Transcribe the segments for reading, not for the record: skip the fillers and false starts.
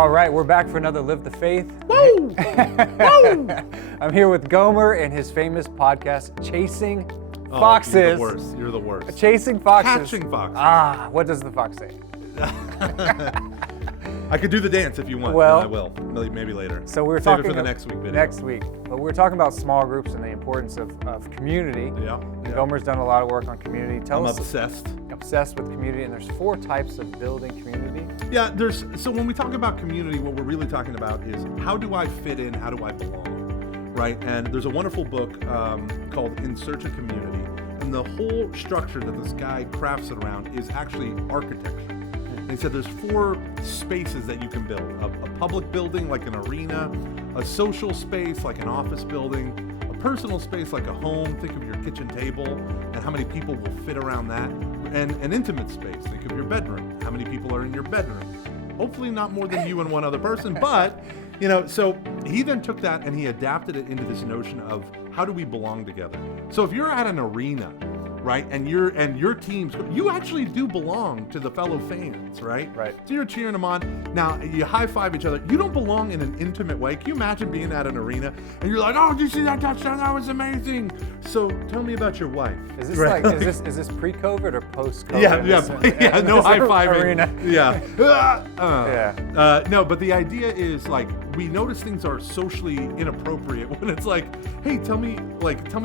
All right, we're back for another Live the Faith. Woo! Woo! I'm here with Gomer and his famous podcast, Chasing Foxes. You're the worst. You're the worst. Chasing Foxes. Catching foxes. What does the fox say? I could do the dance if you want. Well, I will. Maybe later. So we were Save talking it for the next week video. Next week. But we were talking about small groups and the importance of community. Yeah. And Gomer's done a lot of work on community. I'm obsessed. Obsessed with community, and there's 4 types of building community. Yeah, so when we talk about community, what we're really talking about is how do I fit in, how do I belong, right? And there's a wonderful book called In Search of Community, and the whole structure that this guy crafts it around is actually architecture. And he said there's 4 spaces that you can build. A public building like an arena, a social space like an office building, a personal space like a home, think of your kitchen table and how many people will fit around that, and an intimate space, think of your bedroom, how many people are in your bedroom. Hopefully not more than you and one other person, but, so he then took that and he adapted it into this notion of how do we belong together. So if you're at an arena, right, and your teams, you actually do belong to the fellow fans, right? Right. So you're cheering them on. Now you high five each other. You don't belong in an intimate way. Can you imagine being at an arena and you're like, "Oh, did you see that touchdown? That was amazing." So tell me about your wife. Is this right? is this pre-COVID or post-COVID? Yeah, no high fiving. Arena. Yeah. Yeah. No, but the idea is like we notice things are socially inappropriate when it's like, hey, tell me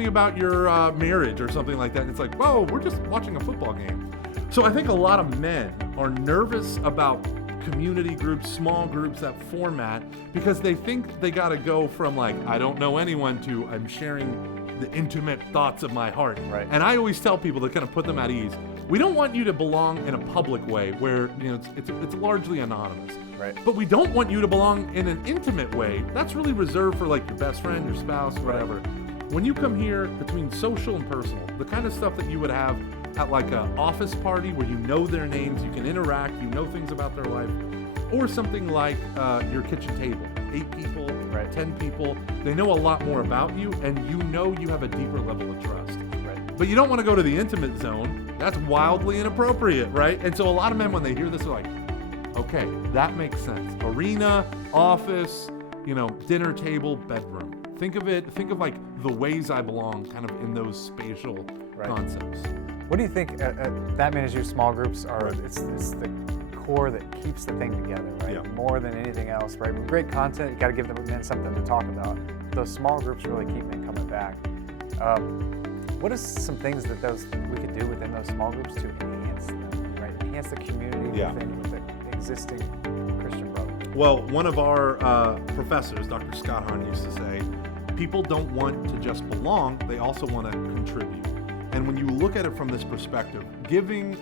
about your marriage or something like that. And it's like, whoa, we're just watching a football game. So I think a lot of men are nervous about community groups, small groups, that format, because they think they got to go from like, I don't know anyone to I'm sharing the intimate thoughts of my heart. Right. And I always tell people to kind of put them at ease. We don't want you to belong in a public way where it's largely anonymous. Right. But we don't want you to belong in an intimate way. That's really reserved for like your best friend, your spouse, whatever. Right. When you come here between social and personal, the kind of stuff that you would have at like an office party where you know their names, you can interact, you know things about their life, or something like your kitchen table. 8 people, right. 10 people, they know a lot more about you, and you know you have a deeper level of trust. Right. But you don't want to go to the intimate zone. That's wildly inappropriate, right? And so a lot of men, when they hear this, are like, okay, that makes sense. Arena, office, dinner table, bedroom. Think of like the ways I belong kind of in those spatial concepts. What do you think that means your small groups are, it's the core that keeps the thing together, right? Yeah. More than anything else, right? With great content, you got to give them men something to talk about. Those small groups really keep men coming back. What are some things that we could do within those small groups to enhance them, right? Enhance the community within the existing Christian brotherhood. Well, one of our professors, Dr. Scott Hahn, used to say, people don't want to just belong, they also want to contribute. And when you look at it from this perspective, giving,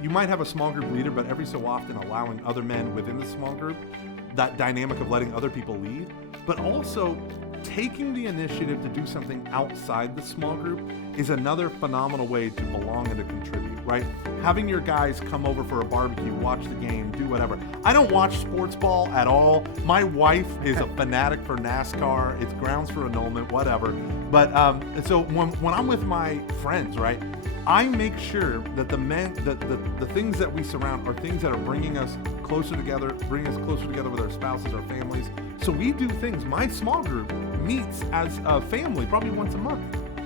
you might have a small group leader, but every so often allowing other men within the small group, that dynamic of letting other people lead, but also taking the initiative to do something outside the small group is another phenomenal way to belong and to contribute, right? Having your guys come over for a barbecue, watch the game, do whatever. I don't watch sports ball at all. My wife is a fanatic for NASCAR. It's grounds for annulment, whatever. But so when I'm with my friends, right, I make sure that the things that we surround are things that are bringing us closer together with our spouses, our families. So we do things. My small group meets as a family probably once a month.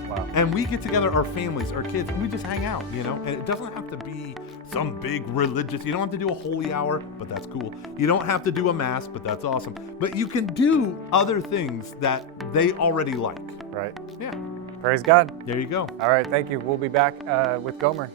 Wow. And we get together, our families, our kids, and we just hang out, and it doesn't have to be some big religious, you don't have to do a holy hour, but that's cool. You don't have to do a mass, but that's awesome. But you can do other things that they already like. Right. Yeah. Praise God. There you go. All right, thank you. We'll be back with Gomer.